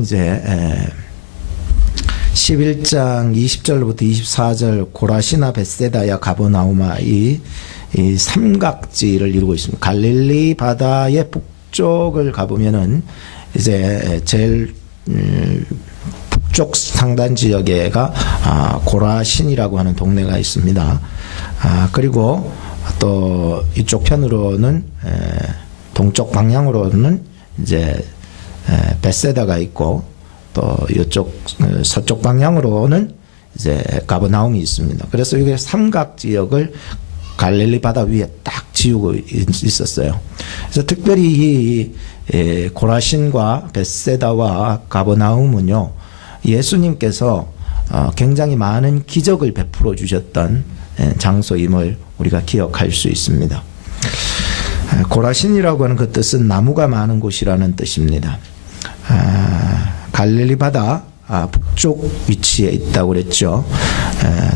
이제 11장 20절부터 24절 고라시나 벳세다야 가버나우마 이 삼각지를 이루고 있습니다. 갈릴리 바다의 북쪽을 가보면은 이제 제일 북쪽 상단 지역에가 고라신이라고 하는 동네가 있습니다. 그리고 또 이쪽 편으로는 동쪽 방향으로는 이제 벳세다가 있고 또 이쪽 서쪽 방향으로는 이제 가버나움이 있습니다. 그래서 이게 삼각 지역을 갈릴리 바다 위에 딱 지우고 있었어요. 그래서 특별히 이 고라신과 벳세다와 가버나움은요, 예수님께서 굉장히 많은 기적을 베풀어 주셨던 장소임을 우리가 기억할 수 있습니다. 고라신이라고 하는 그 뜻은 나무가 많은 곳이라는 뜻입니다. 갈릴리 바다 북쪽 위치에 있다고 그랬죠.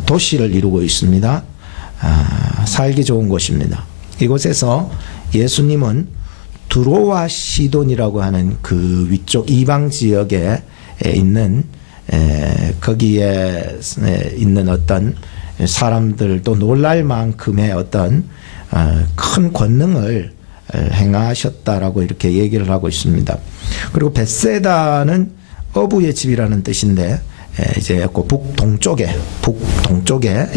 도시를 이루고 있습니다. 살기 좋은 곳입니다. 이곳에서 예수님은 두로와 시돈이라고 하는 그 위쪽 이방 지역에 있는 거기에 있는 어떤 사람들도 놀랄 만큼의 어떤 큰 권능을 행하셨다라고 이렇게 얘기를 하고 있습니다. 그리고 벳세다는 어부의 집이라는 뜻인데 이제 그 북동쪽에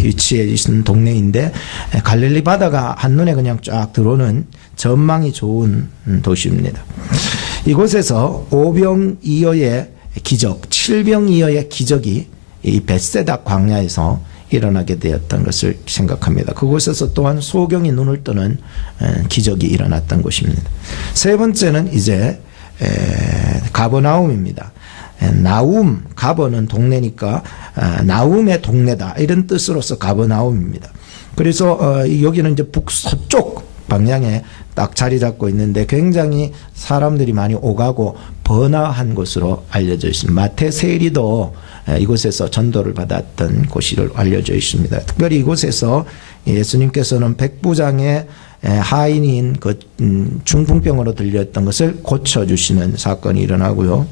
위치해 있는 동네인데 갈릴리 바다가 한눈에 그냥 쫙 들어오는 전망이 좋은 도시입니다. 이곳에서 오병이어의 기적, 칠병이어의 기적이 이 벳세다 광야에서 일어나게 되었던 것을 생각합니다. 그곳에서 또한 소경이 눈을 뜨는 기적이 일어났던 곳입니다. 세 번째는 이제 가버나움입니다. 나움, 가버는 동네니까 나움의 동네다 이런 뜻으로서 가버나움입니다. 그래서 여기는 이제 북서쪽 방향에 딱 자리 잡고 있는데 굉장히 사람들이 많이 오가고 번화한 곳으로 알려져 있습니다. 마태 세리도 이곳에서 전도를 받았던 곳으로 알려져 있습니다. 특별히 이곳에서 예수님께서는 백부장의 하인인 그 중풍병으로 들렸던 것을 고쳐주시는 사건이 일어나고요.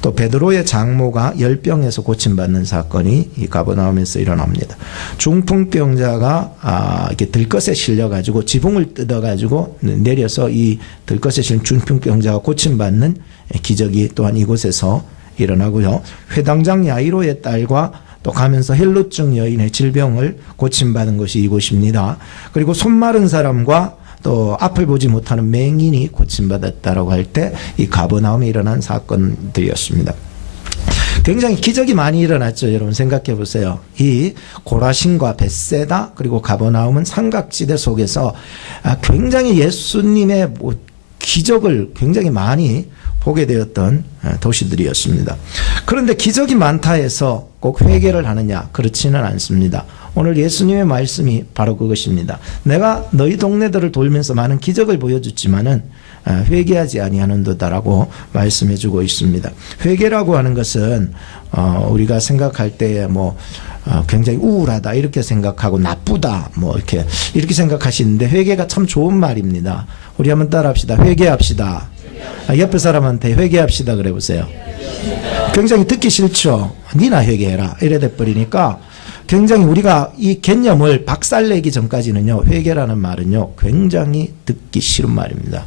또 베드로의 장모가 열병에서 고침받는 사건이 이 가버나움에서 일어납니다. 중풍병자가 이렇게 들것에 실려가지고 지붕을 뜯어가지고 내려서 이 들것에 실린 중풍병자가 고침받는 기적이 또한 이곳에서 일어나고요. 회당장 야이로의 딸과 또 가면서 헬루증 여인의 질병을 고침받은 것이 이곳입니다. 그리고 손 마른 사람과 또 앞을 보지 못하는 맹인이 고침받았다라고 할 때 이 가버나움에 일어난 사건들이었습니다. 굉장히 기적이 많이 일어났죠. 여러분 생각해 보세요. 이 고라신과 벳세다 그리고 가버나움은 삼각지대 속에서 굉장히 예수님의 기적을 굉장히 많이 보게 되었던 도시들이었습니다. 그런데 기적이 많다 해서 꼭 회개를 하느냐? 그렇지는 않습니다. 오늘 예수님의 말씀이 바로 그것입니다. 내가 너희 동네들을 돌면서 많은 기적을 보여줬지만은 회개하지 아니하는도다라고 말씀해주고 있습니다. 회개라고 하는 것은 우리가 생각할 때에 굉장히 우울하다 이렇게 생각하고 나쁘다 이렇게 생각하시는데 회개가 참 좋은 말입니다. 우리 한번 따라합시다. 회개합시다. 옆에 사람한테 회개합시다 그래 보세요. 굉장히 듣기 싫죠. 니나 회개해라 이래 돼버리니까 굉장히 우리가 이 개념을 박살내기 전까지는요, 회개라는 말은요 굉장히 듣기 싫은 말입니다.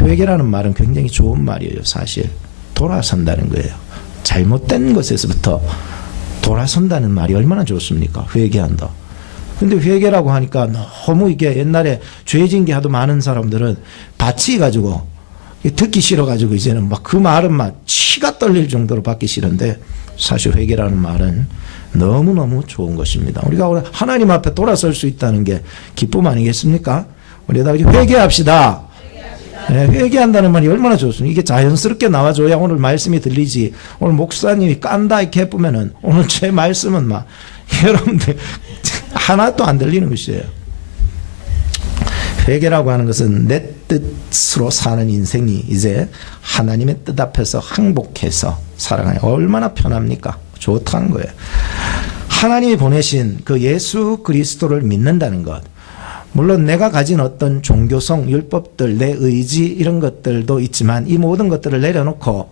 회개라는 말은 굉장히 좋은 말이에요. 사실 돌아선다는 거예요. 잘못된 것에서부터 돌아선다는 말이 얼마나 좋습니까? 회개한다. 근데 회개라고 하니까 너무 이게 옛날에 죄진게 하도 많은 사람들은 바치가지고 듣기 싫어가지고 이제는 막 그 말은 막 치가 떨릴 정도로 받기 싫은데 사실 회개라는 말은 너무너무 좋은 것입니다. 우리가 하나님 앞에 돌아설 수 있다는 게 기쁨 아니겠습니까? 우리 다 회개합시다. 네, 회개한다는 말이 얼마나 좋습니까? 이게 자연스럽게 나와줘야 오늘 말씀이 들리지. 오늘 목사님이 깐다 이렇게 해보면은 오늘 제 말씀은 막 여러분들 하나도 안 들리는 것이에요. 회개라고 하는 것은 내 뜻으로 사는 인생이 이제 하나님의 뜻 앞에서 항복해서 살아가니 얼마나 편합니까? 좋다는 거예요. 하나님이 보내신 그 예수 그리스도를 믿는다는 것, 물론 내가 가진 어떤 종교성, 율법들, 내 의지 이런 것들도 있지만 이 모든 것들을 내려놓고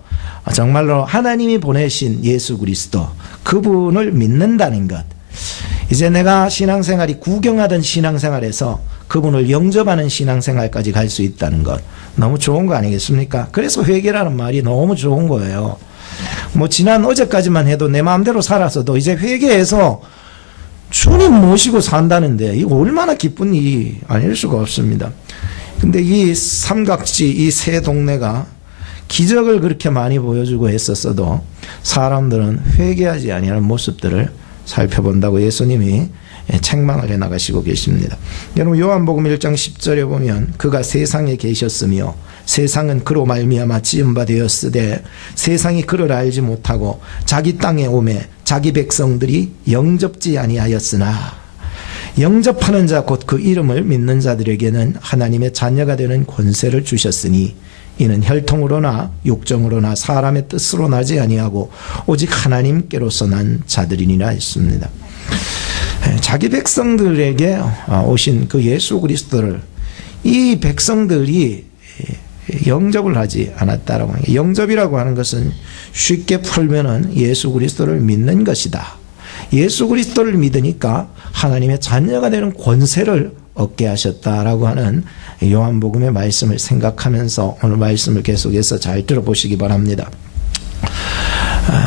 정말로 하나님이 보내신 예수 그리스도 그분을 믿는다는 것. 이제 내가 신앙생활이 구경하던 신앙생활에서 그분을 영접하는 신앙생활까지 갈 수 있다는 것. 너무 좋은 거 아니겠습니까? 그래서 회개라는 말이 너무 좋은 거예요. 뭐 지난 어제까지만 해도 내 마음대로 살았어도 이제 회개해서 주님 모시고 산다는데 이거 얼마나 기쁜 일이 아닐 수가 없습니다. 근데 이 삼각지 이 세 동네가 기적을 그렇게 많이 보여주고 했었어도 사람들은 회개하지 아니하는 모습들을 살펴본다고 예수님이 책망을 해나가시고 계십니다. 여러분 요한복음 1장 10절에 보면 그가 세상에 계셨으며 세상은 그로 말미암아 지은 바 되었으되 세상이 그를 알지 못하고 자기 땅에 오매 자기 백성들이 영접지 아니하였으나 영접하는 자 곧 그 이름을 믿는 자들에게는 하나님의 자녀가 되는 권세를 주셨으니 이는 혈통으로나 육정으로나 사람의 뜻으로 나지 아니하고 오직 하나님께로서 난 자들이니라 했습니다. 자기 백성들에게 오신 그 예수 그리스도를 이 백성들이 영접을 하지 않았다라고 하는 거예요. 영접이라고 하는 것은 쉽게 풀면은 예수 그리스도를 믿는 것이다. 예수 그리스도를 믿으니까 하나님의 자녀가 되는 권세를 얻게 하셨다라고 하는 요한복음의 말씀을 생각하면서 오늘 말씀을 계속해서 잘 들어보시기 바랍니다.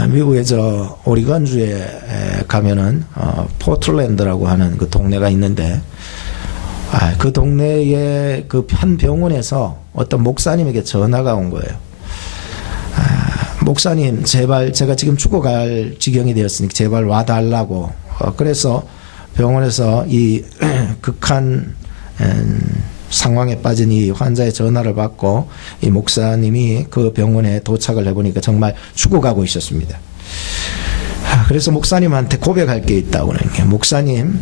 미국의 저 오리건주에 가면은 포틀랜드라고 하는 그 동네가 있는데 그 동네의 그 한 병원에서 어떤 목사님에게 전화가 온 거예요. 목사님 제발 제가 지금 죽어갈 지경이 되었으니까 제발 와달라고. 그래서 병원에서 이 극한 상황에 빠진 이 환자의 전화를 받고 이 목사님이 그 병원에 도착을 해보니까 정말 죽어가고 있었습니다. 그래서 목사님한테 고백할 게 있다고 그러니까 목사님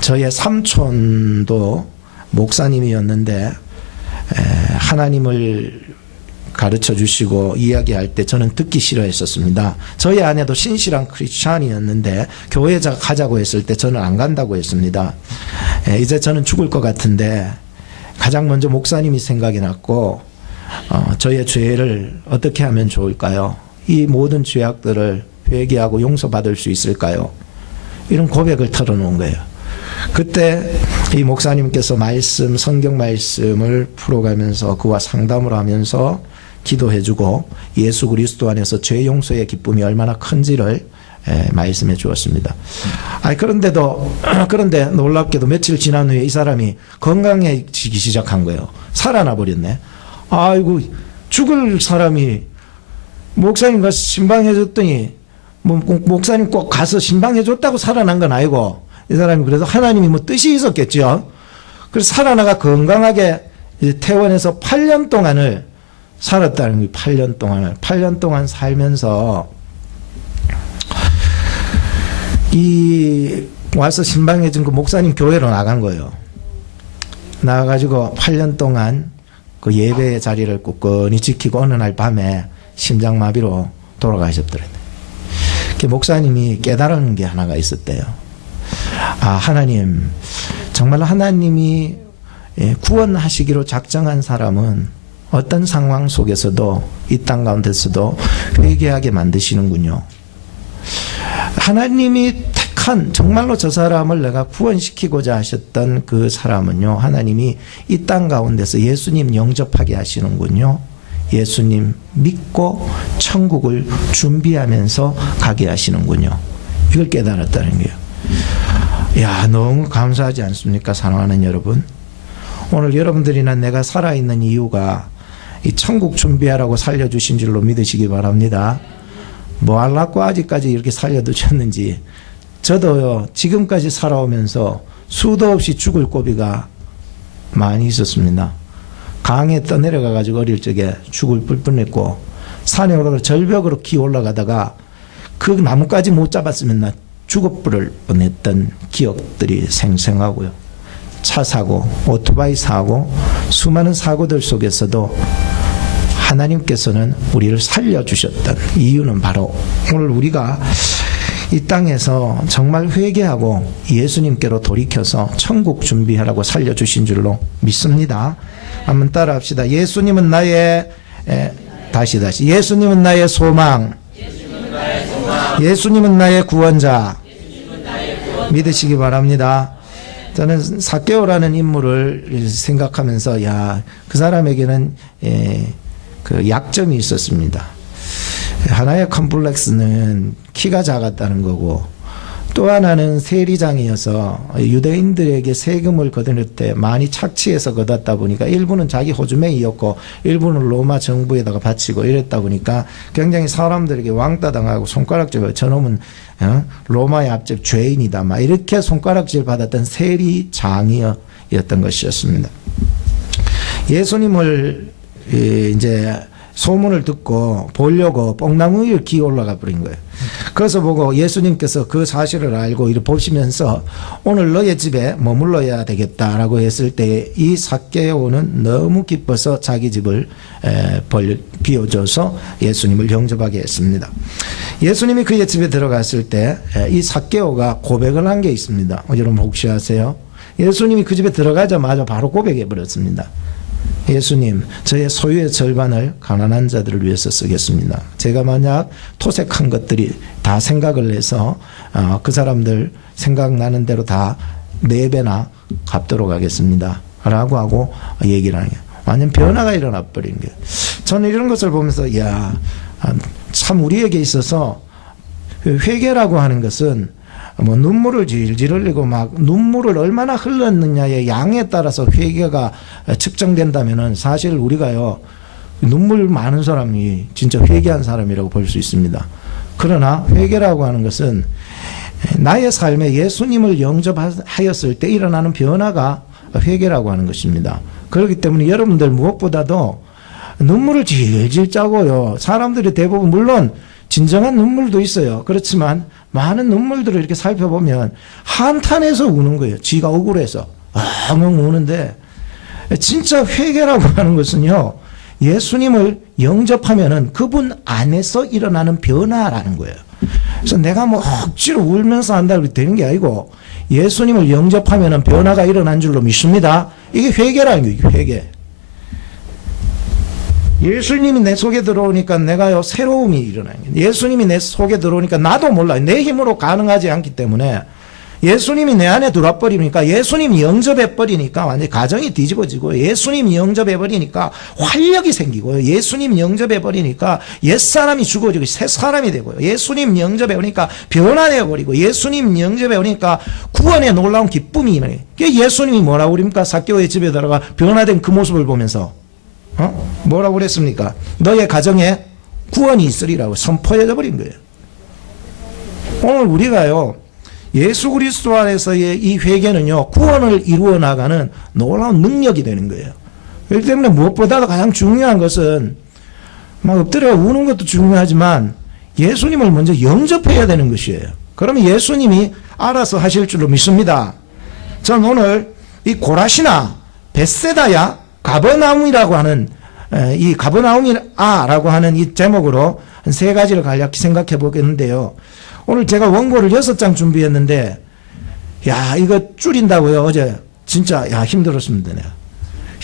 저의 삼촌도 목사님이었는데 하나님을 가르쳐 주시고 이야기할 때 저는 듣기 싫어했었습니다. 저희 아내도 신실한 크리스찬이었는데 교회 가자고 했을 때 저는 안 간다고 했습니다. 이제 저는 죽을 것 같은데 가장 먼저 목사님이 생각이 났고 저의 죄를 어떻게 하면 좋을까요? 이 모든 죄악들을 회개하고 용서받을 수 있을까요? 이런 고백을 털어놓은 거예요. 그때 이 목사님께서 성경 말씀을 풀어가면서 그와 상담을 하면서 기도해주고 예수 그리스도 안에서 죄 용서의 기쁨이 얼마나 큰지를 말씀해 주었습니다. 그런데 놀랍게도 며칠 지난 후에 이 사람이 건강해지기 시작한 거예요. 살아나 버렸네. 아이고 죽을 사람이 목사님 가서 신방해 줬더니 목사님 꼭 가서 신방해 줬다고 살아난 건 아니고 이 사람이 그래서 하나님이 뭐 뜻이 있었겠죠. 그래서 살아나가 건강하게 이제 퇴원해서 8년 동안을 살았다는 거예요. 8년 동안 살면서 와서 신방해준 그 목사님 교회로 나간 거예요. 나가가지고 8년 동안 그 예배의 자리를 굳건히 지키고 어느 날 밤에 심장마비로 돌아가셨더래요. 그 목사님이 깨달은 게 하나가 있었대요. 하나님, 정말 하나님이 구원하시기로 작정한 사람은 어떤 상황 속에서도 이 땅 가운데서도 회개하게 만드시는군요. 하나님이 택한 정말로 저 사람을 내가 구원시키고자 하셨던 그 사람은요, 하나님이 이 땅 가운데서 예수님 영접하게 하시는군요. 예수님 믿고 천국을 준비하면서 가게 하시는군요. 이걸 깨달았다는 거예요. 야, 너무 감사하지 않습니까? 사랑하는 여러분. 오늘 여러분들이나 내가 살아있는 이유가 이 천국 준비하라고 살려주신 줄로 믿으시기 바랍니다. 뭐 하려고 아직까지 이렇게 살려두셨는지. 저도요, 지금까지 살아오면서 수도 없이 죽을 고비가 많이 있었습니다. 강에 떠내려가가지고 어릴 적에 죽을 뻔했고, 산에 올라가 절벽으로 기어 올라가다가 그 나뭇가지 못 잡았으면 나 죽어버릴 뻔했던 기억들이 생생하고요. 차 사고, 오토바이 사고, 수많은 사고들 속에서도 하나님께서는 우리를 살려주셨던 이유는 바로 오늘 우리가 이 땅에서 정말 회개하고 예수님께로 돌이켜서 천국 준비하라고 살려주신 줄로 믿습니다. 한번 따라합시다. 예수님은 나의 다시 예수님은 나의 소망, 예수님은 나의 구원자. 믿으시기 바랍니다. 저는 삭개오라는 인물을 생각하면서 그 사람에게는 그 약점이 있었습니다. 하나의 컴플렉스는 키가 작았다는 거고, 또 하나는 세리장이어서 유대인들에게 세금을 거둘 때 많이 착취해서 거뒀다 보니까 일부는 자기 호주머니였고 일부는 로마 정부에다가 바치고 이랬다 보니까 굉장히 사람들에게 왕따당하고 손가락질, 저놈은 로마의 앞집 죄인이다 막 이렇게 손가락질 받았던 세리장이었던 것이었습니다. 예수님을 이제 소문을 듣고 보려고 뽕나무 위에 기어 올라가 버린 거예요. 그래서 보고 예수님께서 그 사실을 알고 이를 보시면서 오늘 너의 집에 머물러야 되겠다라고 했을 때 이 삭개오는 너무 기뻐서 자기 집을 비워줘서 예수님을 영접하게 했습니다. 예수님이 그의 집에 들어갔을 때 이 삭개오가 고백을 한 게 있습니다. 여러분 혹시 아세요? 예수님이 그 집에 들어가자마자 바로 고백해 버렸습니다. 예수님, 저의 소유의 절반을 가난한 자들을 위해서 쓰겠습니다. 제가 만약 토색한 것들이 다 생각을 해서 그 사람들 생각나는 대로 다 4배나 갚도록 하겠습니다 라고 하고 얘기를 하는 거예요. 완전 변화가 일어나 버린 거예요. 저는 이런 것을 보면서 참 우리에게 있어서 회개라고 하는 것은 뭐 눈물을 질질 흘리고 막 눈물을 얼마나 흘렸느냐의 양에 따라서 회개가 측정된다면은 사실 우리가요 눈물 많은 사람이 진짜 회개한 사람이라고 볼 수 있습니다. 그러나 회개라고 하는 것은 나의 삶에 예수님을 영접하였을 때 일어나는 변화가 회개라고 하는 것입니다. 그렇기 때문에 여러분들 무엇보다도 눈물을 질질 짜고요. 사람들이 대부분 물론 진정한 눈물도 있어요. 그렇지만 많은 눈물들을 이렇게 살펴보면 한탄해서 우는 거예요. 지가 억울해서 엉엉 우는데, 진짜 회개라고 하는 것은요 예수님을 영접하면은 그분 안에서 일어나는 변화라는 거예요. 그래서 내가 뭐 억지로 울면서 한다고 되는 게 아니고 예수님을 영접하면은 변화가 일어난 줄로 믿습니다. 이게 회개라는 거예요. 회개. 예수님이 내 속에 들어오니까 내가요 새로움이 일어나요. 예수님이 내 속에 들어오니까 나도 몰라요. 내 힘으로 가능하지 않기 때문에 예수님이 내 안에 들어와 버리니까, 예수님이 영접해 버리니까 완전히 가정이 뒤집어지고, 예수님이 영접해 버리니까 활력이 생기고요. 예수님 영접해 버리니까 옛사람이 죽어지고 새 사람이 되고요. 예수님 영접해 버리니까 변화되어 버리고, 예수님 영접해 버리니까 구원의 놀라운 기쁨이 일어나요. 예수님이 뭐라고 그럽니까? 삭개오의 집에 들어가 변화된 그 모습을 보면서 뭐라고 그랬습니까? 너의 가정에 구원이 있으리라고 선포해 버린 거예요. 오늘 우리가요 예수 그리스도 안에서의 이 회개는요 구원을 이루어 나가는 놀라운 능력이 되는 거예요. 그렇기 때문에 무엇보다도 가장 중요한 것은 막 엎드려 우는 것도 중요하지만 예수님을 먼저 영접해야 되는 것이에요. 그러면 예수님이 알아서 하실 줄로 믿습니다. 저는 오늘 이 고라시나 벳세다야 가버나움이라고 하는 이 가버나움이라고 하는 이 제목으로 한 3가지를 간략히 생각해 보겠는데요. 오늘 제가 원고를 6장 준비했는데 이거 줄인다고요. 어제 진짜 힘들었습니다. 내가.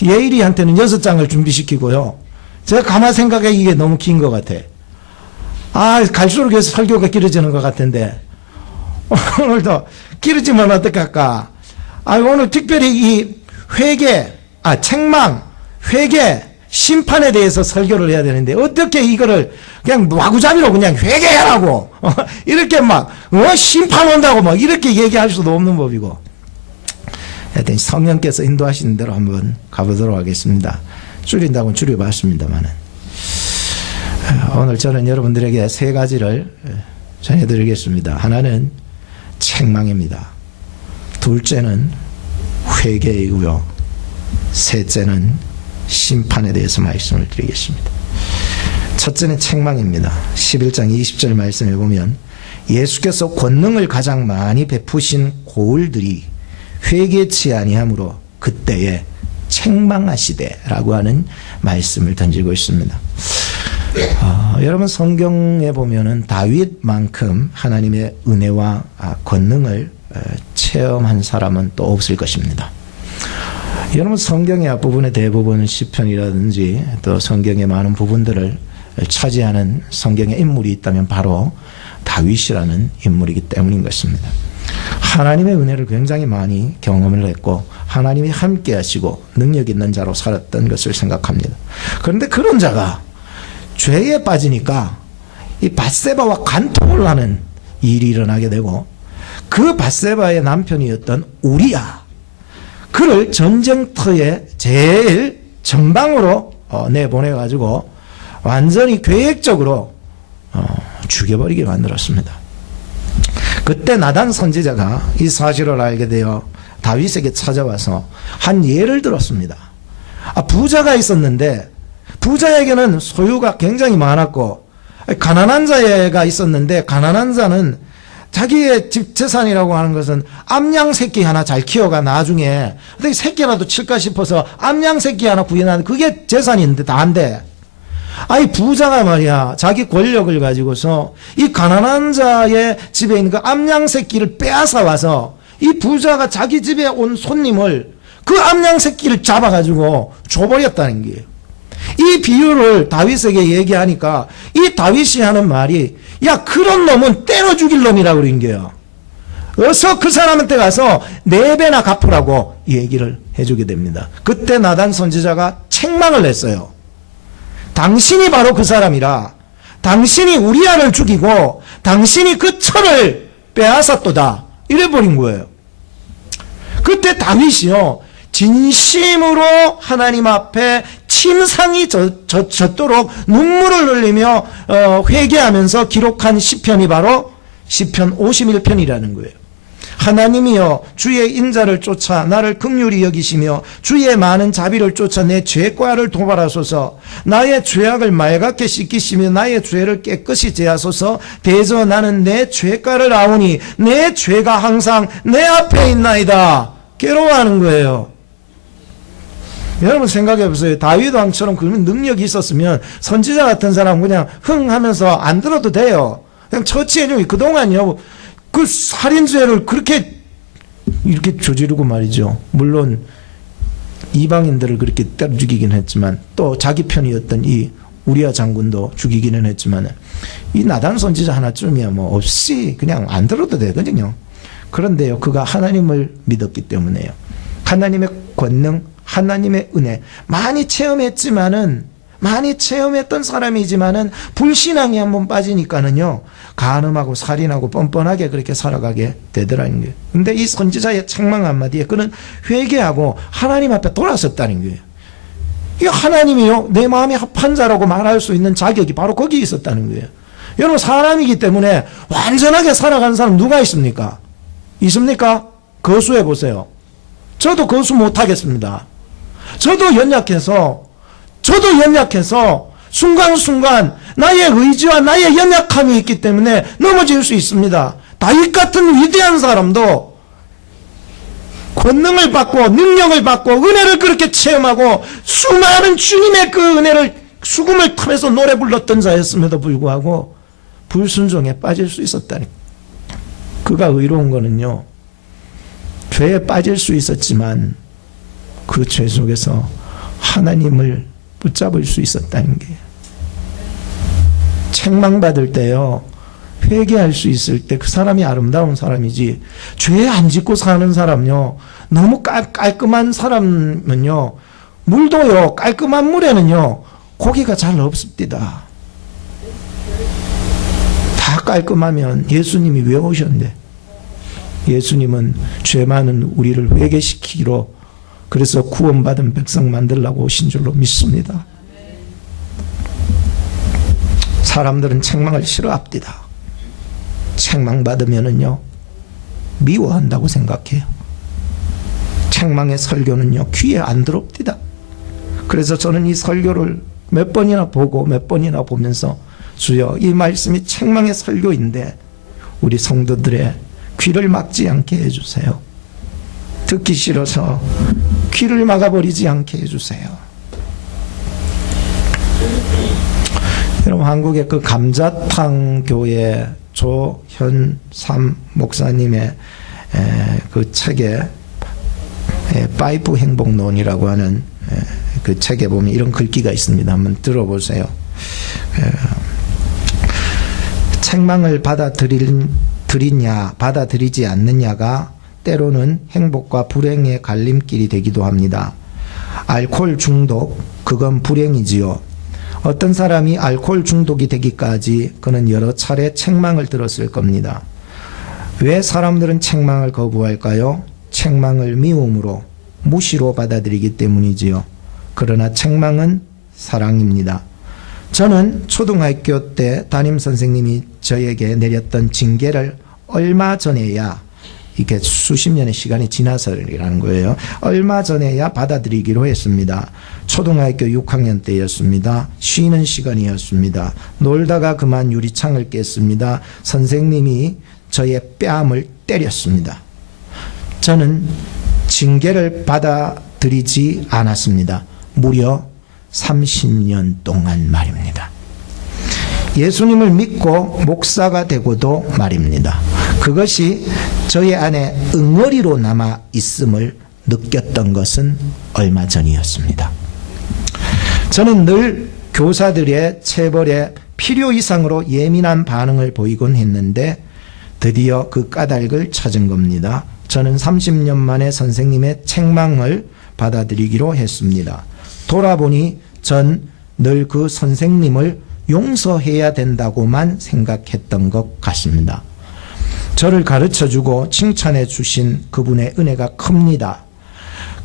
예일이한테는 6장을 준비시키고요. 제가 가만 생각해 이게 너무 긴 것 같아. 갈수록 계속 설교가 길어지는 것 같은데 오늘도 길어지면 어떡할까. 오늘 특별히 이 회개, 책망, 회개, 심판에 대해서 설교를 해야 되는데 어떻게 이거를 그냥 마구잡이로 그냥 회개하라고 이렇게 막 심판 온다고 막 이렇게 얘기할 수도 없는 법이고, 하여튼 성령께서 인도하시는 대로 한번 가보도록 하겠습니다. 줄인다고는 줄여봤습니다만은 오늘 저는 여러분들에게 3가지를 전해드리겠습니다. 하나는 책망입니다. 둘째는 회개이고요. 셋째는 심판에 대해서 말씀을 드리겠습니다. 첫째는 책망입니다. 11장 20절 말씀에 보면 예수께서 권능을 가장 많이 베푸신 고을들이 회개치 아니함으로 그때에 책망하시되 라고 하는 말씀을 던지고 있습니다. 여러분 성경에 보면은 다윗만큼 하나님의 은혜와 권능을 체험한 사람은 또 없을 것입니다. 여러분 성경의 앞부분의 대부분 시편이라든지 또 성경의 많은 부분들을 차지하는 성경의 인물이 있다면 바로 다윗이라는 인물이기 때문인 것입니다. 하나님의 은혜를 굉장히 많이 경험을 했고 하나님이 함께 하시고 능력 있는 자로 살았던 것을 생각합니다. 그런데 그런 자가 죄에 빠지니까 이 밧세바와 간통을 하는 일이 일어나게 되고 그 밧세바의 남편이었던 우리야 그를 전쟁터에 제일 전방으로 내보내가지고 완전히 계획적으로 죽여버리게 만들었습니다. 그때 나단 선지자가 이 사실을 알게 되어 다윗에게 찾아와서 한 예를 들었습니다. 부자가 있었는데 부자에게는 소유가 굉장히 많았고 가난한 자가 있었는데 가난한 자는 자기의 집 재산이라고 하는 것은 암양 새끼 하나 잘 키워가 나중에 새끼라도 칠까 싶어서 암양 새끼 하나 구해놨는데 그게 재산인데 다 안 돼. 아이 부자가 말이야 자기 권력을 가지고서 이 가난한 자의 집에 있는 그 암양 새끼를 빼앗아 와서 이 부자가 자기 집에 온 손님을 그 암양 새끼를 잡아가지고 줘버렸다는 거예요. 이 비유를 다윗에게 얘기하니까 이 다윗이 하는 말이 야 그런 놈은 때려 죽일 놈이라고 그런 거예요. 어서 그 사람한테 가서 4배나 갚으라고 얘기를 해주게 됩니다. 그때 나단 선지자가 책망을 했어요. 당신이 바로 그 사람이라 당신이 우리아를 죽이고 당신이 그 철을 빼앗았도다 이래버린 거예요. 그때 다윗이요 진심으로 하나님 앞에 침상이 젖도록 눈물을 흘리며 회개하면서 기록한 시편이 바로 시편 51편이라는 거예요. 하나님이여 주의 인자를 쫓아 나를 긍휼히 여기시며 주의 많은 자비를 쫓아 내 죄과를 도발하소서. 나의 죄악을 맑게 씻기시며 나의 죄를 깨끗이 제하소서. 대저 나는 내 죄과를 아오니 내 죄가 항상 내 앞에 있나이다. 괴로워하는 거예요. 여러분 생각해 보세요. 다윗 왕처럼 그런 능력이 있었으면 선지자 같은 사람 그냥 흥 하면서 안 들어도 돼요. 그냥 처치해주고 그동안요 그 살인죄를 그렇게 이렇게 저지르고 말이죠. 물론 이방인들을 그렇게 때려 죽이긴 했지만 또 자기 편이었던 이 우리아 장군도 죽이기는 했지만 이 나단 선지자 하나쯤이야 뭐 없이 그냥 안 들어도 되거든요. 그런데요 그가 하나님을 믿었기 때문에요. 하나님의 권능, 하나님의 은혜 많이 체험했던 사람이지만은 불신앙에 한번 빠지니까는요 간음하고 살인하고 뻔뻔하게 그렇게 살아가게 되더라는 거예요. 근데 이 선지자의 책망 한마디에 그는 회개하고 하나님 앞에 돌아섰다는 거예요. 이 하나님이요 내 마음에 합한 자라고 말할 수 있는 자격이 바로 거기에 있었다는 거예요. 여러분 사람이기 때문에 완전하게 살아간 사람 누가 있습니까? 있습니까? 거수해 보세요. 저도 거수 못하겠습니다. 저도 연약해서 순간순간 나의 의지와 나의 연약함이 있기 때문에 넘어질 수 있습니다. 다윗 같은 위대한 사람도 권능을 받고 능력을 받고 은혜를 그렇게 체험하고 수많은 주님의 그 은혜를 수금을 타면서 노래 불렀던 자였음에도 불구하고 불순종에 빠질 수 있었다니. 그가 의로운 거는요 죄에 빠질 수 있었지만 그 죄 속에서 하나님을 붙잡을 수 있었다는 게 책망받을 때요 회개할 수 있을 때 그 사람이 아름다운 사람이지 죄 안 짓고 사는 사람요 너무 깔끔한 사람은요 물도요 깔끔한 물에는요 고기가 잘 없습니다. 다 깔끔하면 예수님이 왜 오셨는데 예수님은 죄 많은 우리를 회개시키기로 그래서 구원받은 백성 만들라고 오신 줄로 믿습니다. 사람들은 책망을 싫어합니다. 책망받으면은요 미워한다고 생각해요. 책망의 설교는요 귀에 안 들어옵니다. 그래서 저는 이 설교를 몇 번이나 보고 몇 번이나 보면서 주여 이 말씀이 책망의 설교인데 우리 성도들의 귀를 막지 않게 해주세요. 듣기 싫어서 귀를 막아버리지 않게 해주세요. 여러분, 한국의 그 감자탕 교회 조현삼 목사님의 그 책에 파이프 행복론이라고 하는 그 책에 보면 이런 글귀가 있습니다. 한번 들어보세요. 책망을 받아들이냐 받아들이지 않느냐가 때로는 행복과 불행의 갈림길이 되기도 합니다. 알코올 중독, 그건 불행이지요. 어떤 사람이 알코올 중독이 되기까지 그는 여러 차례 책망을 들었을 겁니다. 왜 사람들은 책망을 거부할까요? 책망을 미움으로, 무시로 받아들이기 때문이지요. 그러나 책망은 사랑입니다. 저는 초등학교 때 담임선생님이 저에게 내렸던 징계를 얼마 전에야, 이게 수십 년의 시간이 지나서라는 거예요. 얼마 전에야 받아들이기로 했습니다. 초등학교 6학년 때였습니다. 쉬는 시간이었습니다. 놀다가 그만 유리창을 깼습니다. 선생님이 저의 뺨을 때렸습니다. 저는 징계를 받아들이지 않았습니다. 무려 30년 동안 말입니다. 예수님을 믿고 목사가 되고도 말입니다. 그것이 저의 안에 응어리로 남아 있음을 느꼈던 것은 얼마 전이었습니다. 저는 늘 교사들의 체벌에 필요 이상으로 예민한 반응을 보이곤 했는데 드디어 그 까닭을 찾은 겁니다. 저는 30년 만에 선생님의 책망을 받아들이기로 했습니다. 돌아보니 전 늘 그 선생님을 용서해야 된다고만 생각했던 것 같습니다. 저를 가르쳐주고 칭찬해 주신 그분의 은혜가 큽니다.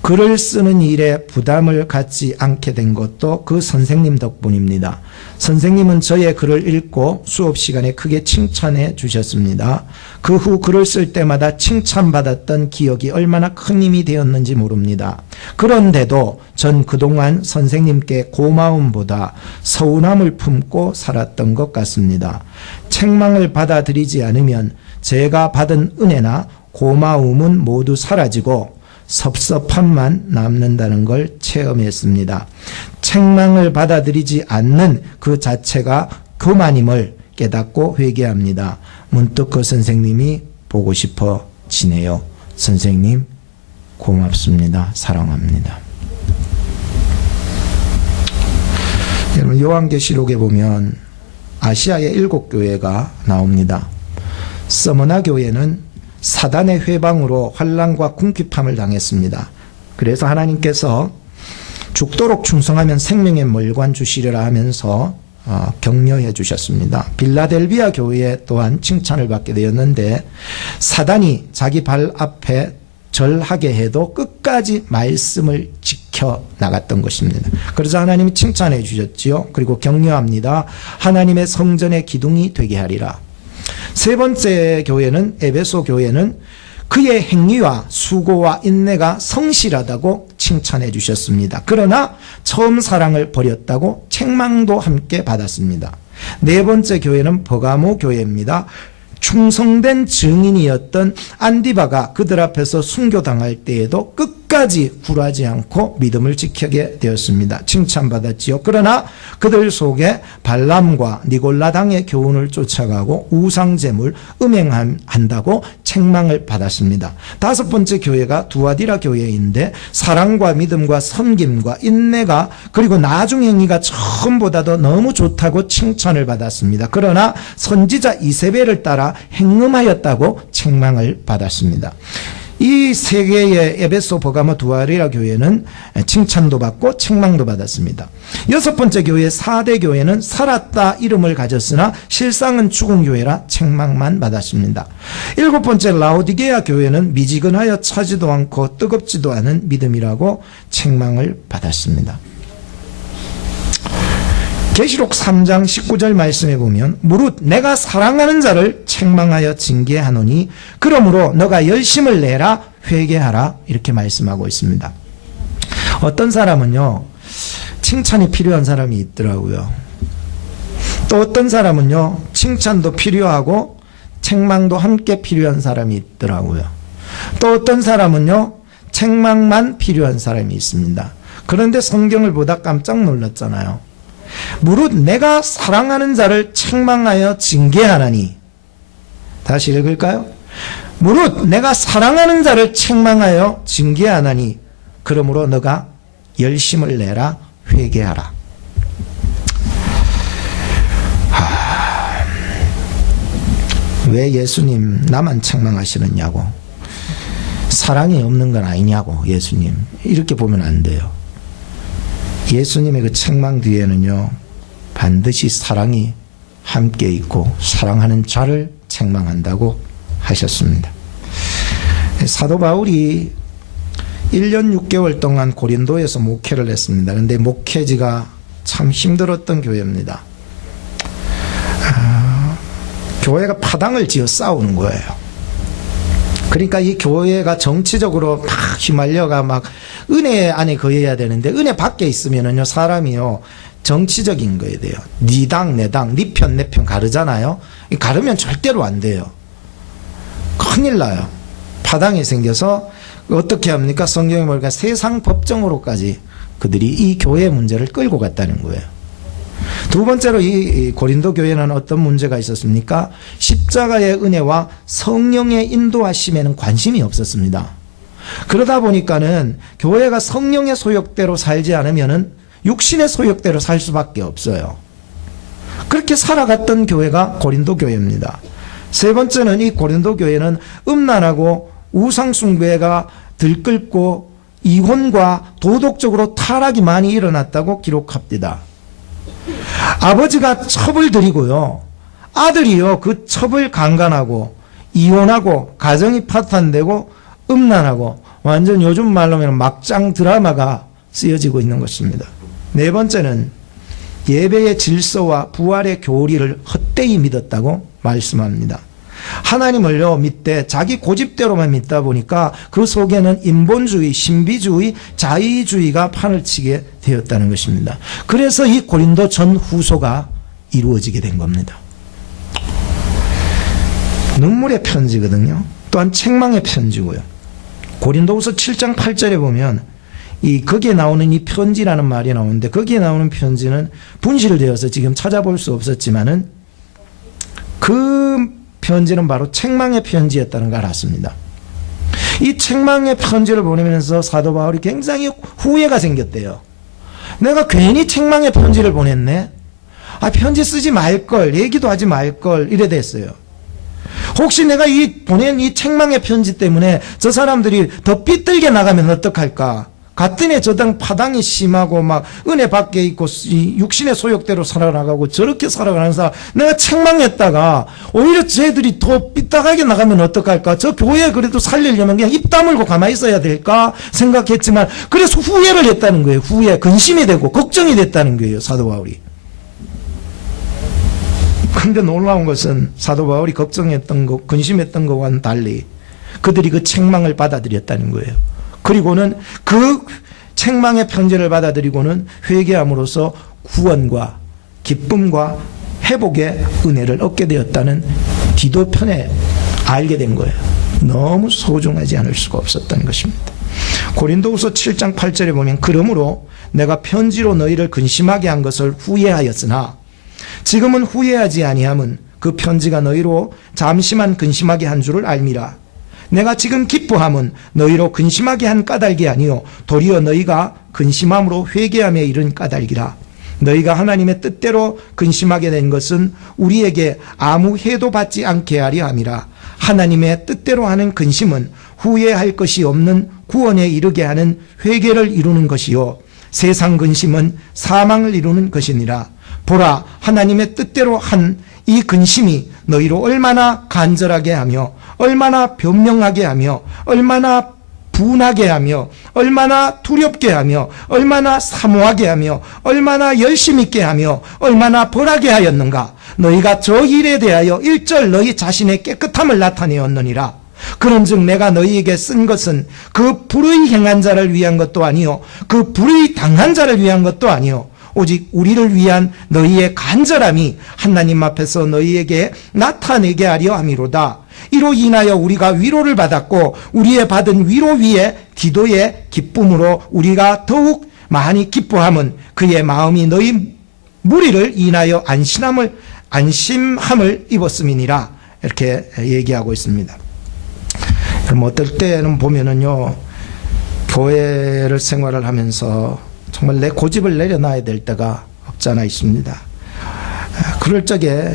글을 쓰는 일에 부담을 갖지 않게 된 것도 그 선생님 덕분입니다. 선생님은 저의 글을 읽고 수업 시간에 크게 칭찬해 주셨습니다. 그 후 글을 쓸 때마다 칭찬받았던 기억이 얼마나 큰 힘이 되었는지 모릅니다. 그런데도 전 그동안 선생님께 고마움보다 서운함을 품고 살았던 것 같습니다. 책망을 받아들이지 않으면 제가 받은 은혜나 고마움은 모두 사라지고 섭섭함만 남는다는 걸 체험했습니다. 책망을 받아들이지 않는 그 자체가 교만임을 깨닫고 회개합니다. 문득 그 선생님이 보고 싶어지네요. 선생님 고맙습니다. 사랑합니다. 여러분, 요한계시록에 보면 아시아의 7교회가 나옵니다. 서머나 교회는 사단의 회방으로 환난과 궁핍함을 당했습니다. 그래서 하나님께서 죽도록 충성하면 생명의 멀관 주시리라 하면서 격려해 주셨습니다. 빌라델비아 교회 또한 칭찬을 받게 되었는데 사단이 자기 발 앞에 절하게 해도 끝까지 말씀을 지켜 나갔던 것입니다. 그래서 하나님이 칭찬해 주셨지요. 그리고 격려합니다. 하나님의 성전의 기둥이 되게 하리라. 세 번째 교회는 에베소 교회는 그의 행위와 수고와 인내가 성실하다고 칭찬해 주셨습니다. 그러나 처음 사랑을 버렸다고 책망도 함께 받았습니다. 네 번째 교회는 버가모 교회입니다. 충성된 증인이었던 안디바가 그들 앞에서 순교당할 때에도 끝까지 굴하지 않고 믿음을 지키게 되었습니다. 칭찬받았지요. 그러나 그들 속에 발람과 니골라당의 교훈을 쫓아가고 우상제물 음행한다고 책망을 받았습니다. 다섯 번째 교회가 두아디라 교회인데 사랑과 믿음과 섬김과 인내가 그리고 나중행위가 처음보다도 너무 좋다고 칭찬을 받았습니다. 그러나 선지자 이세벨을 따라 행음하였다고 책망을 받았습니다. 이 세 개의 에베소, 버가모, 두아디라 교회는 칭찬도 받고 책망도 받았습니다. 여섯 번째 교회 4대 교회는 살았다 이름을 가졌으나 실상은 죽은 교회라 책망만 받았습니다. 일곱 번째 라오디게아 교회는 미지근하여 차지도 않고 뜨겁지도 않은 믿음이라고 책망을 받았습니다. 계시록 3장 19절 말씀에 보면 무릇 내가 사랑하는 자를 책망하여 징계하노니 그러므로 너가 열심을 내라 회개하라 이렇게 말씀하고 있습니다. 어떤 사람은요 칭찬이 필요한 사람이 있더라고요. 또 어떤 사람은요 칭찬도 필요하고 책망도 함께 필요한 사람이 있더라고요. 또 어떤 사람은요 책망만 필요한 사람이 있습니다. 그런데 성경을 보다 깜짝 놀랐잖아요. 무릇 내가 사랑하는 자를 책망하여 징계하나니. 다시 읽을까요? 무릇 내가 사랑하는 자를 책망하여 징계하나니 그러므로 너가 열심을 내라 회개하라. 왜 예수님 나만 책망하시느냐고, 사랑이 없는 건 아니냐고, 예수님 이렇게 보면 안 돼요. 예수님의 그 책망 뒤에는요 반드시 사랑이 함께 있고 사랑하는 자를 책망한다고 하셨습니다. 사도 바울이 1년 6개월 동안 고린도에서 목회를 했습니다. 그런데 목회지가 참 힘들었던 교회입니다. 교회가 파당을 지어 싸우는 거예요. 그러니까 이 교회가 정치적으로 막 휘말려가 막 은혜 안에 거해야 되는데 은혜 밖에 있으면은요 사람이요 정치적인 거에 돼요. 네 당 내 당 네 편 내 편 가르잖아요. 가르면 절대로 안 돼요. 큰일 나요. 파당이 생겨서 어떻게 합니까? 성경에 보니까 세상 법정으로까지 그들이 이 교회 문제를 끌고 갔다는 거예요. 두 번째로 이 고린도 교회는 어떤 문제가 있었습니까? 십자가의 은혜와 성령의 인도하심에는 관심이 없었습니다. 그러다 보니까는 교회가 성령의 소욕대로 살지 않으면은 육신의 소욕대로 살 수밖에 없어요. 그렇게 살아갔던 교회가 고린도 교회입니다. 세 번째는 이 고린도 교회는 음란하고 우상숭배가 들끓고 이혼과 도덕적으로 타락이 많이 일어났다고 기록합니다. 아버지가 첩을 들이고요 아들이요 그 첩을 강간하고 이혼하고 가정이 파탄되고 음란하고 완전 요즘 말로 하면 막장 드라마가 쓰여지고 있는 것입니다. 네 번째는 예배의 질서와 부활의 교리를 헛되이 믿었다고 말씀합니다. 하나님을요 믿되 자기 고집대로만 믿다 보니까 그 속에는 인본주의, 신비주의, 자의주의가 판을 치게 되었다는 것입니다. 그래서 이 고린도 전후소가 이루어지게 된 겁니다. 눈물의 편지거든요. 또한 책망의 편지고요. 고린도후서 7장 8절에 보면 거기에 나오는 이 편지라는 말이 나오는데 거기에 나오는 편지는 분실되어서 지금 찾아볼 수 없었지만은 그 편지는 바로 책망의 편지였다는 걸 알았습니다. 이 책망의 편지를 보내면서 사도 바울이 굉장히 후회가 생겼대요. 내가 괜히 책망의 편지를 보냈네. 편지 쓰지 말걸, 얘기도 하지 말걸 이래 됐어요. 혹시 내가 보낸 이 책망의 편지 때문에 저 사람들이 더 삐뚤게 나가면 어떡할까? 갔더니 저당 파당이 심하고 막 은혜 밖에 있고 육신의 소욕대로 살아나가고 저렇게 살아가는 사람 내가 책망했다가 오히려 쟤들이 더 삐딱하게 나가면 어떡할까? 저 교회 그래도 살리려면 그냥 입 다물고 가만히 있어야 될까 생각했지만 그래서 후회를 했다는 거예요. 후회, 근심이 되고 걱정이 됐다는 거예요. 사도 바울이. 근데 놀라운 것은 사도 바울이 걱정했던 것, 근심했던 것과는 달리 그들이 그 책망을 받아들였다는 거예요. 그리고는 그 책망의 편지를 받아들이고는 회개함으로써 구원과 기쁨과 회복의 은혜를 얻게 되었다는 디도편에 알게 된 거예요. 너무 소중하지 않을 수가 없었다는 것입니다. 고린도후서 7장 8절에 보면 그러므로 내가 편지로 너희를 근심하게 한 것을 후회하였으나 지금은 후회하지 아니함은 그 편지가 너희로 잠시만 근심하게 한 줄을 알미라. 내가 지금 기뻐함은 너희로 근심하게 한 까닭이 아니요 도리어 너희가 근심함으로 회개함에 이른 까닭이라. 너희가 하나님의 뜻대로 근심하게 된 것은 우리에게 아무 해도 받지 않게 하려 함이라. 하나님의 뜻대로 하는 근심은 후회할 것이 없는 구원에 이르게 하는 회개를 이루는 것이요 세상 근심은 사망을 이루는 것이니라. 보라, 하나님의 뜻대로 한 이 근심이 너희로 얼마나 간절하게 하며 얼마나 변명하게 하며 얼마나 분하게 하며 얼마나 두렵게 하며 얼마나 사모하게 하며 얼마나 열심 있게 하며 얼마나 벌하게 하였는가. 너희가 저 일에 대하여 일절 너희 자신의 깨끗함을 나타내었느니라. 그런즉 내가 너희에게 쓴 것은 그 불의 행한 자를 위한 것도 아니요 그 불의 당한 자를 위한 것도 아니요 오직 우리를 위한 너희의 간절함이 하나님 앞에서 너희에게 나타내게 하려 함이로다. 이로 인하여 우리가 위로를 받았고 우리의 받은 위로 위에 디도의 기쁨으로 우리가 더욱 많이 기뻐함은 그의 마음이 너희 무리를 인하여 안심함을 입었음이니라. 이렇게 얘기하고 있습니다. 그럼 어떨 때는 보면은요, 교회를 생활을 하면서 정말 내 고집을 내려놔야 될 때가 없잖아 있습니다. 그럴 적에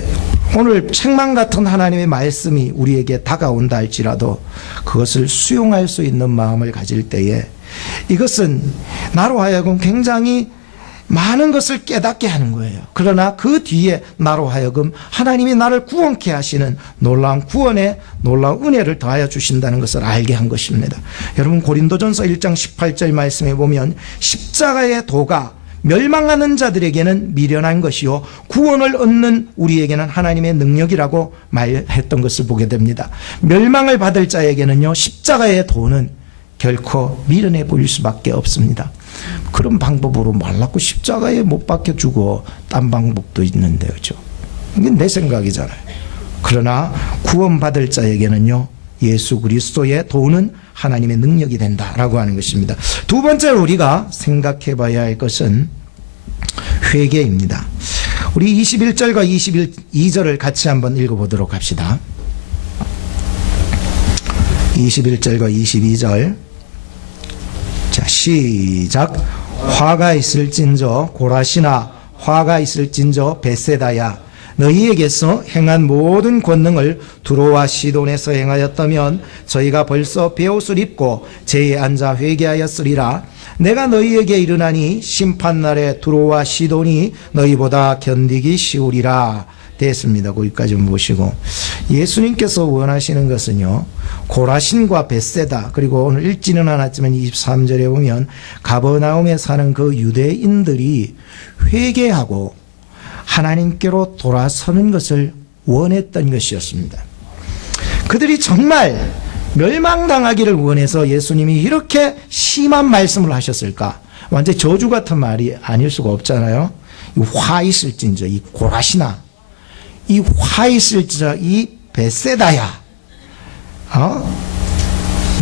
오늘 책망 같은 하나님의 말씀이 우리에게 다가온다 할지라도 그것을 수용할 수 있는 마음을 가질 때에 이것은 나로 하여금 굉장히 많은 것을 깨닫게 하는 거예요. 그러나 그 뒤에 나로 하여금 하나님이 나를 구원케 하시는 놀라운 구원의 놀라운 은혜를 더하여 주신다는 것을 알게 한 것입니다. 여러분, 고린도전서 1장 18절 말씀에 보면 십자가의 도가 멸망하는 자들에게는 미련한 것이요 구원을 얻는 우리에게는 하나님의 능력이라고 말했던 것을 보게 됩니다. 멸망을 받을 자에게는요, 십자가의 도는 결코 미련해 보일 수밖에 없습니다. 그런 방법으로 말라고 십자가에 못 박혀주고 딴 방법도 있는데, 그죠? 이게 내 생각이잖아요. 그러나 구원받을 자에게는요, 예수 그리스도의 도는 하나님의 능력이 된다라고 하는 것입니다. 두 번째로 우리가 생각해 봐야 할 것은 회개입니다. 우리 21절과 22절을 같이 한번 읽어보도록 합시다. 21절과 22절. 자, 시작. 화가 있을진저 고라시나 화가 있을진저 벳세다야, 너희에게서 행한 모든 권능을 두로와 시돈에서 행하였다면 저희가 벌써 베옷을 입고 제에 앉아 회개하였으리라. 내가 너희에게 이르나니 심판날에 두로와 시돈이 너희보다 견디기 쉬우리라. 됐습니다. 거기까지 보시고, 예수님께서 원하시는 것은요, 고라신과 벳세다, 그리고 오늘 읽지는 않았지만 23절에 보면 가버나움에 사는 그 유대인들이 회개하고 하나님께로 돌아서는 것을 원했던 것이었습니다. 그들이 정말 멸망당하기를 원해서 예수님이 이렇게 심한 말씀을 하셨을까? 완전 저주 같은 말이 아닐 수가 없잖아요. 화 있을진저 이 고라시나, 이 화 있을진저 이 벳세다야,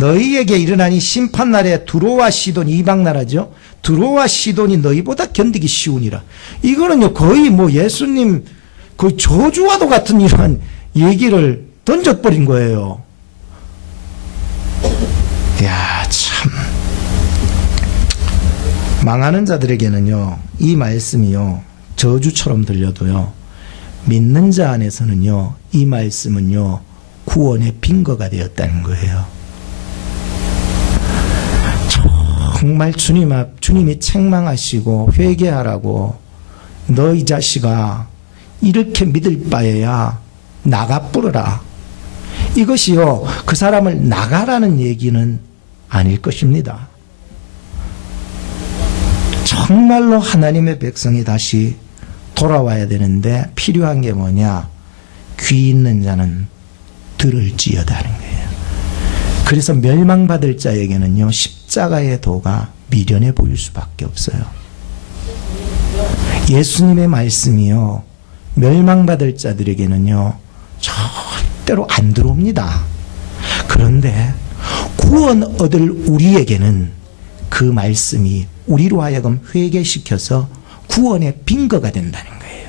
너희에게 일어나니 심판날에 두로와 시돈, 이방나라죠. 두로와 시돈이 너희보다 견디기 쉬우니라. 이거는요, 거의 뭐 예수님 그 저주와도 같은 이러한 얘기를 던져버린 거예요. 야, 참. 망하는 자들에게는요, 이 말씀이요, 저주처럼 들려도요, 믿는 자 안에서는요, 이 말씀은요, 구원의 빙거가 되었다는 거예요. 정말 주님이 책망하시고 회개하라고, 너 이 자식아 이렇게 믿을 바에야 나가 뿌려라. 이것이요, 그 사람을 나가라는 얘기는 아닐 것입니다. 정말로 하나님의 백성이 다시 돌아와야 되는데 필요한 게 뭐냐? 귀 있는 자는 들을지어다는 거예요. 그래서 멸망받을 자에게는요, 십자가의 도가 미련해 보일 수밖에 없어요. 예수님의 말씀이요, 멸망받을 자들에게는요, 절대로 안 들어옵니다. 그런데 구원 얻을 우리에게는 그 말씀이 우리로 하여금 회개시켜서 구원의 빙거가 된다는 거예요.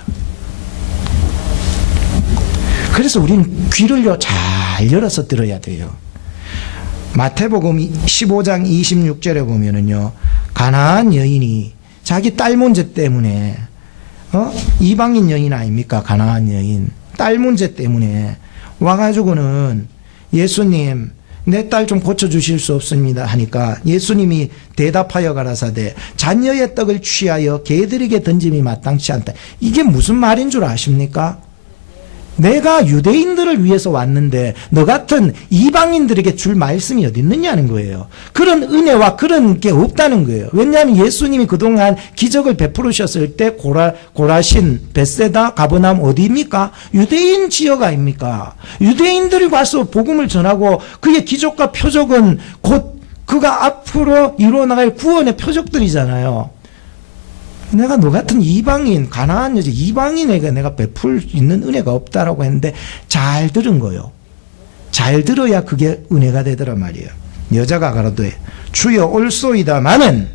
그래서 우리는 귀를 잘 열어서 들어야 돼요. 마태복음 15장 26절에 보면은요, 가나안 여인이 자기 딸 문제 때문에, 이방인 여인 아닙니까? 가나안 여인. 딸 문제 때문에 와가지고는 예수님, 내 딸 좀 고쳐주실 수 없습니다 하니까 예수님이 대답하여 가라사대, 잔여의 떡을 취하여 개들에게 던짐이 마땅치 않다. 이게 무슨 말인 줄 아십니까? 내가 유대인들을 위해서 왔는데 너 같은 이방인들에게 줄 말씀이 어디 있느냐는 거예요. 그런 은혜와 그런 게 없다는 거예요. 왜냐하면 예수님이 그동안 기적을 베푸르셨을 때 고라신, 벳세다, 가버나움 어디입니까? 유대인 지역 아닙니까? 유대인들이 가서 복음을 전하고 그의 기적과 표적은 곧 그가 앞으로 이루어나갈 구원의 표적들이잖아요. 내가 너 같은 이방인, 가나안 여자 이방인에게 내가 베풀 수 있는 은혜가 없다라고 했는데 잘 들은 거요. 잘 들어야 그게 은혜가 되더란 말이에요. 여자가 가로되 주여 올소이다마는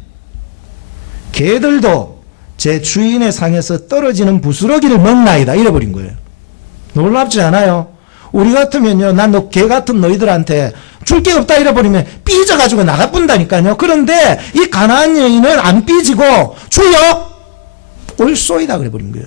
개들도 제 주인의 상에서 떨어지는 부스러기를 먹나이다 이래버린 거예요. 놀랍지 않아요? 우리 같으면요, 난 너 개 같은 너희들한테 줄 게 없다 이래버리면 삐져가지고 나가뿐다니까요. 그런데 이 가나안 여인은 안 삐지고 주여 올소이다 그래버린 거예요.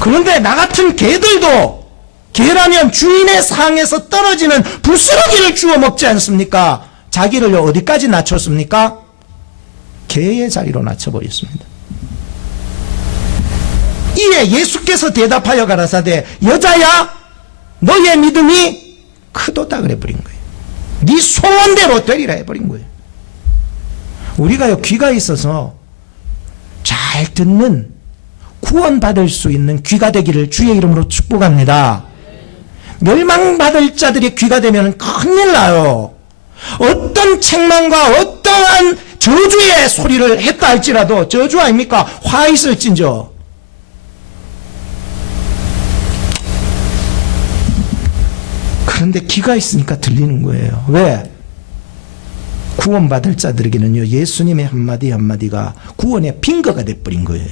그런데 나 같은 개들도 개라면 주인의 상에서 떨어지는 부스러기를 주워 먹지 않습니까? 자기를 어디까지 낮췄습니까? 개의 자리로 낮춰버렸습니다. 이에 예수께서 대답하여 가라사대 여자야 너의 믿음이 크도다 그래버린 거예요. 네 소원대로 되리라 해버린 거예요. 우리가요 귀가 있어서 잘 듣는 구원받을 수 있는 귀가 되기를 주의 이름으로 축복합니다. 멸망받을 자들이 귀가 되면 큰일 나요. 어떤 책망과 어떠한 저주의 소리를 했다 할지라도 저주 아닙니까? 화 있을진저. 그런데 귀가 있으니까 들리는 거예요. 왜? 구원받을 자들에게는요 예수님의 한마디 한마디가 구원의 빙거가 돼버린 거예요.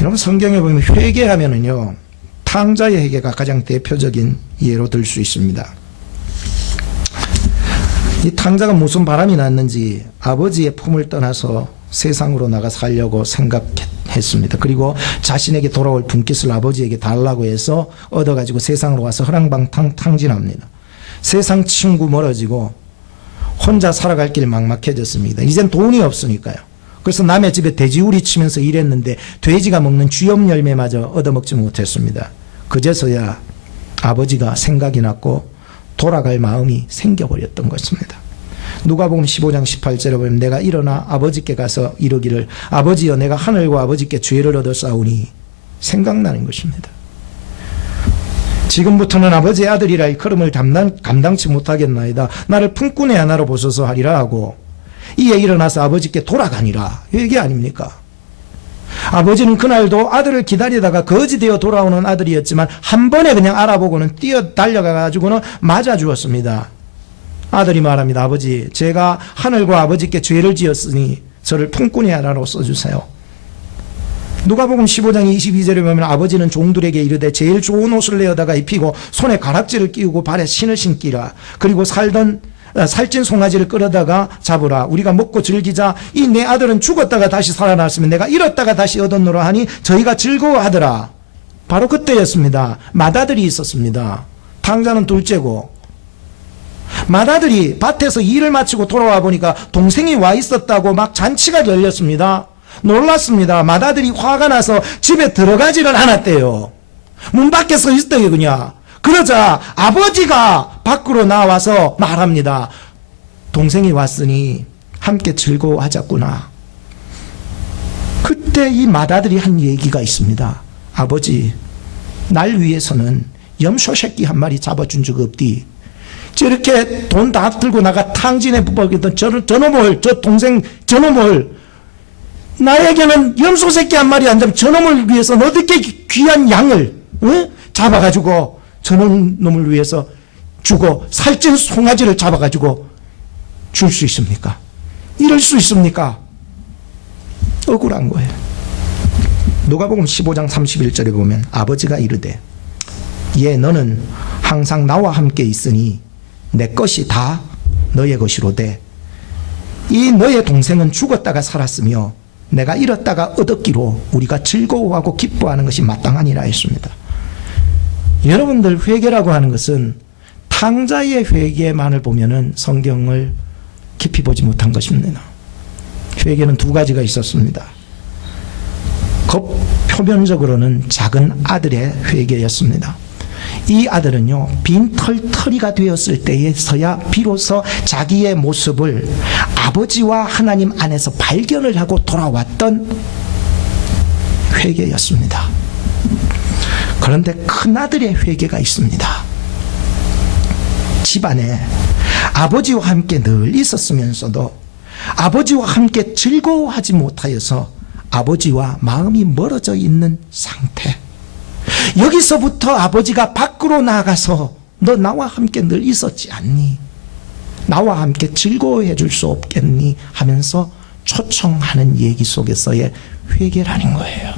여러분 성경에 보면 회개하면은요 탕자의 회개가 가장 대표적인 예로 들 수 있습니다. 이 탕자가 무슨 바람이 났는지 아버지의 품을 떠나서 세상으로 나가 살려고 생각했습니다. 그리고 자신에게 돌아올 분깃을 아버지에게 달라고 해서 얻어가지고 세상으로 와서 허랑방탕 탕진합니다. 세상 친구 멀어지고 혼자 살아갈 길 막막해졌습니다. 이젠 돈이 없으니까요. 그래서 남의 집에 돼지우리 치면서 일했는데 돼지가 먹는 쥐염 열매마저 얻어먹지 못했습니다. 그제서야 아버지가 생각이 났고 돌아갈 마음이 생겨버렸던 것입니다. 누가복음 15장 18절에 보면 내가 일어나 아버지께 가서 이르기를 아버지여 내가 하늘과 아버지께 죄를 얻었사오니 생각나는 것입니다. 지금부터는 아버지의 아들이라 이 걸음을 감당치 못하겠나이다. 나를 품꾼의 하나로 보소서 하리라 하고 이에 일어나서 아버지께 돌아가니라. 이게 아닙니까? 아버지는 그날도 아들을 기다리다가 거지되어 돌아오는 아들이었지만 한 번에 그냥 알아보고는 뛰어 달려가가지고는 맞아 주었습니다. 아들이 말합니다. 아버지 제가 하늘과 아버지께 죄를 지었으니 저를 품꾼의 하나로 써주세요. 누가복음 15장 22절에 보면 아버지는 종들에게 이르되 제일 좋은 옷을 내어다가 입히고 손에 가락지를 끼우고 발에 신을 신기라. 그리고 살찐 송아지를 끌어다가 잡으라. 우리가 먹고 즐기자. 이 내 아들은 죽었다가 다시 살아났으면 내가 잃었다가 다시 얻었노라 하니 저희가 즐거워하더라. 바로 그때였습니다. 맏아들이 있었습니다. 탕자는 둘째고 맏아들이 밭에서 일을 마치고 돌아와 보니까 동생이 와 있었다고 막 잔치가 열렸습니다. 놀랐습니다. 맏아들이 화가 나서 집에 들어가지를 않았대요. 문 밖에 서 있었대요 그냥. 그러자 아버지가 밖으로 나와서 말합니다. 동생이 왔으니 함께 즐거워하자꾸나. 그때 이 맏아들이 한 얘기가 있습니다. 아버지 날 위해서는 염소 새끼 한 마리 잡아준 적 없디. 저렇게 돈 다 들고 나가 탕진에 부박했던 저 동생 저놈을 나에게는 염소 새끼 한 마리 안 잡으면 저놈을 위해서는 어떻게 귀한 양을 잡아가지고 저놈을 위해서 주고 살찐 송아지를 잡아가지고 줄 수 있습니까? 이럴 수 있습니까? 억울한 거예요. 누가복음 15장 31절에 보면 아버지가 이르되 예 너는 항상 나와 함께 있으니 내 것이 다 너의 것이로되 이 너의 동생은 죽었다가 살았으며 내가 잃었다가 얻었기로 우리가 즐거워하고 기뻐하는 것이 마땅하니라 했습니다. 여러분들 회개라고 하는 것은 탕자의 회개만을 보면은 성경을 깊이 보지 못한 것입니다. 회개는 두 가지가 있었습니다. 표면적으로는 작은 아들의 회개였습니다. 이 아들은요 빈털터리가 되었을 때에서야 비로소 자기의 모습을 아버지와 하나님 안에서 발견을 하고 돌아왔던 회개였습니다. 그런데 큰아들의 회개가 있습니다. 집안에 아버지와 함께 늘 있었으면서도 아버지와 함께 즐거워하지 못하여서 아버지와 마음이 멀어져 있는 상태. 여기서부터 아버지가 밖으로 나가서 너 나와 함께 늘 있었지 않니? 나와 함께 즐거워해 줄 수 없겠니? 하면서 초청하는 얘기 속에서의 회개라는 거예요.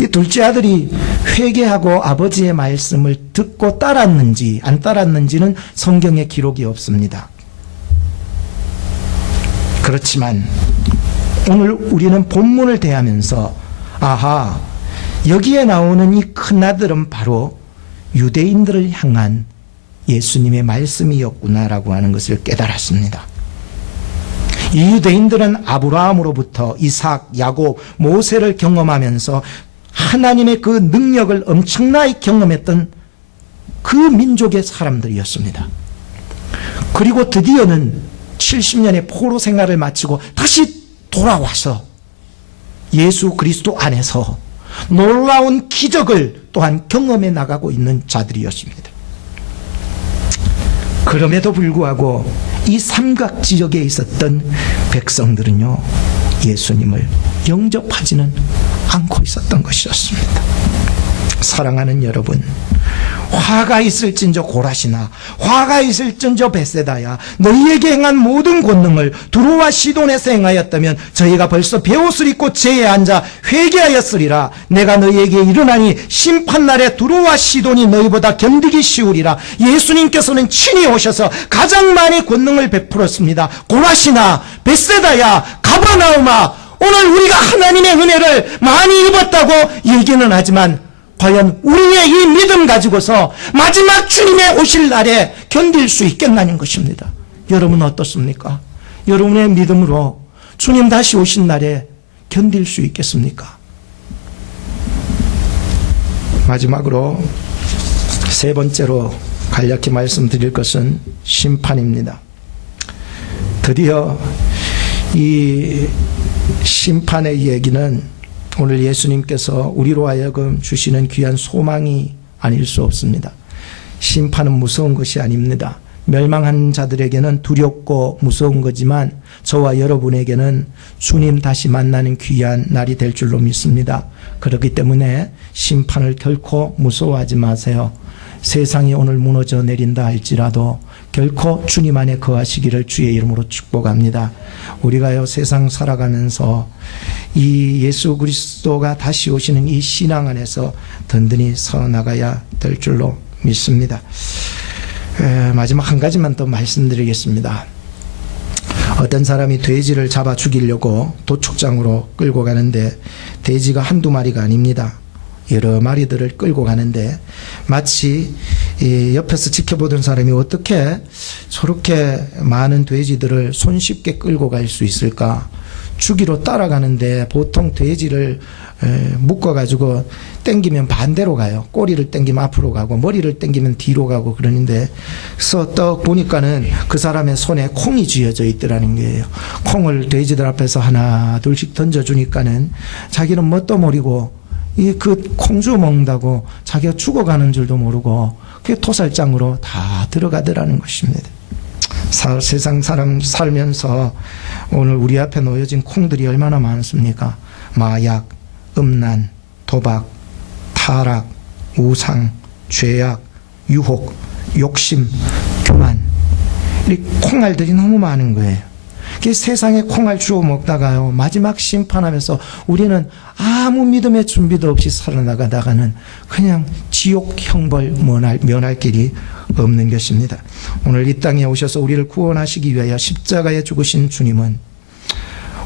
이 둘째 아들이 회개하고 아버지의 말씀을 듣고 따랐는지 안 따랐는지는 성경에 기록이 없습니다. 그렇지만 오늘 우리는 본문을 대하면서 아하, 여기에 나오는 이 큰아들은 바로 유대인들을 향한 예수님의 말씀이었구나라고 하는 것을 깨달았습니다. 이 유대인들은 아브라함으로부터 이삭, 야곱, 모세를 경험하면서 하나님의 그 능력을 엄청나게 경험했던 그 민족의 사람들이었습니다. 그리고 드디어는 70년의 포로 생활을 마치고 다시 돌아와서 예수 그리스도 안에서 놀라운 기적을 또한 경험해 나가고 있는 자들이었습니다. 그럼에도 불구하고 이 삼각 지역에 있었던 백성들은요, 예수님을 영접하지는 않고 있었던 것이었습니다. 사랑하는 여러분, 화가 있을진저 고라시나 화가 있을진저 벳세다야 너희에게 행한 모든 권능을 두로와 시돈에서 행하였다면 저희가 벌써 베옷을 입고 제에 앉아 회개하였으리라. 내가 너희에게 이르나니 심판날에 두로와 시돈이 너희보다 견디기 쉬우리라. 예수님께서는 친히 오셔서 가장 많이 권능을 베풀었습니다. 고라시나 벳세다야 가버나움아, 오늘 우리가 하나님의 은혜를 많이 입었다고 얘기는 하지만 과연 우리의 이 믿음 가지고서 마지막 주님의 오실 날에 견딜 수 있겠나는 것입니다. 여러분 어떻습니까? 여러분의 믿음으로 주님 다시 오신 날에 견딜 수 있겠습니까? 마지막으로 세 번째로 간략히 말씀드릴 것은 심판입니다. 드디어 이 심판의 얘기는 오늘 예수님께서 우리로 하여금 주시는 귀한 소망이 아닐 수 없습니다. 심판은 무서운 것이 아닙니다. 멸망한 자들에게는 두렵고 무서운 거지만 저와 여러분에게는 주님 다시 만나는 귀한 날이 될 줄로 믿습니다. 그렇기 때문에 심판을 결코 무서워하지 마세요. 세상이 오늘 무너져 내린다 할지라도 결코 주님 안에 거하시기를 주의 이름으로 축복합니다. 우리가요, 세상 살아가면서 이 예수 그리스도가 다시 오시는 이 신앙 안에서 든든히 서 나가야 될 줄로 믿습니다. 마지막 한 가지만 더 말씀드리겠습니다. 어떤 사람이 돼지를 잡아 죽이려고 도축장으로 끌고 가는데 돼지가 한두 마리가 아닙니다. 여러 마리들을 끌고 가는데 마치 옆에서 지켜보던 사람이 어떻게 저렇게 많은 돼지들을 손쉽게 끌고 갈 수 있을까? 주기로 따라가는데 보통 돼지를 묶어가지고 땡기면 반대로 가요. 꼬리를 땡기면 앞으로 가고 머리를 땡기면 뒤로 가고 그러는데, 그래서 떡 보니까는 그 사람의 손에 콩이 쥐어져 있더라는 거예요. 콩을 돼지들 앞에서 하나 둘씩 던져주니까는 자기는 뭣도 모르고 그 콩주 먹는다고 자기가 죽어가는 줄도 모르고 그게 토살장으로 다 들어가더라는 것입니다. 세상 사람 살면서 오늘 우리 앞에 놓여진 콩들이 얼마나 많습니까? 마약, 음란, 도박, 타락, 우상, 죄악, 유혹, 욕심, 교만, 이 콩알들이 너무 많은 거예요. 세상에 콩알 주워 먹다가요, 마지막 심판하면서 우리는 아무 믿음의 준비도 없이 살아나가다가는 그냥 지옥 형벌 면할 길이 없는 것입니다. 오늘 이 땅에 오셔서 우리를 구원하시기 위하여 십자가에 죽으신 주님은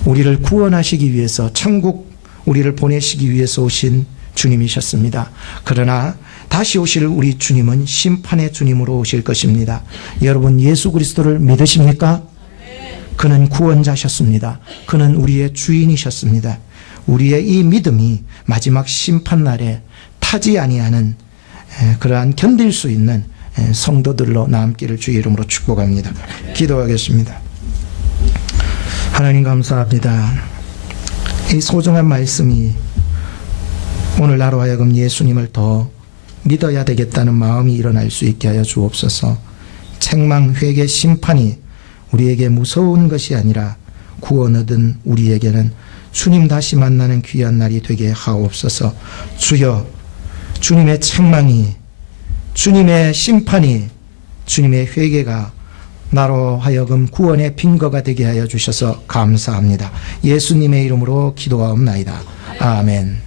우리를 구원하시기 위해서 천국 우리를 보내시기 위해서 오신 주님이셨습니다. 그러나 다시 오실 우리 주님은 심판의 주님으로 오실 것입니다. 여러분 예수 그리스도를 믿으십니까? 그는 구원자셨습니다. 그는 우리의 주인이셨습니다. 우리의 이 믿음이 마지막 심판날에 타지 아니하는 그러한 견딜 수 있는 성도들로 남기를 주의 이름으로 축복합니다. 기도하겠습니다. 하나님 감사합니다. 이 소중한 말씀이 오늘 나로 하여금 예수님을 더 믿어야 되겠다는 마음이 일어날 수 있게 하여 주옵소서. 책망, 회개, 심판이 우리에게 무서운 것이 아니라 구원 얻은 우리에게는 주님 다시 만나는 귀한 날이 되게 하옵소서. 주여, 주님의 책망이, 주님의 심판이, 주님의 회개가 나로 하여금 구원의 빈거가 되게 하여 주셔서 감사합니다. 예수님의 이름으로 기도하옵나이다. 아멘.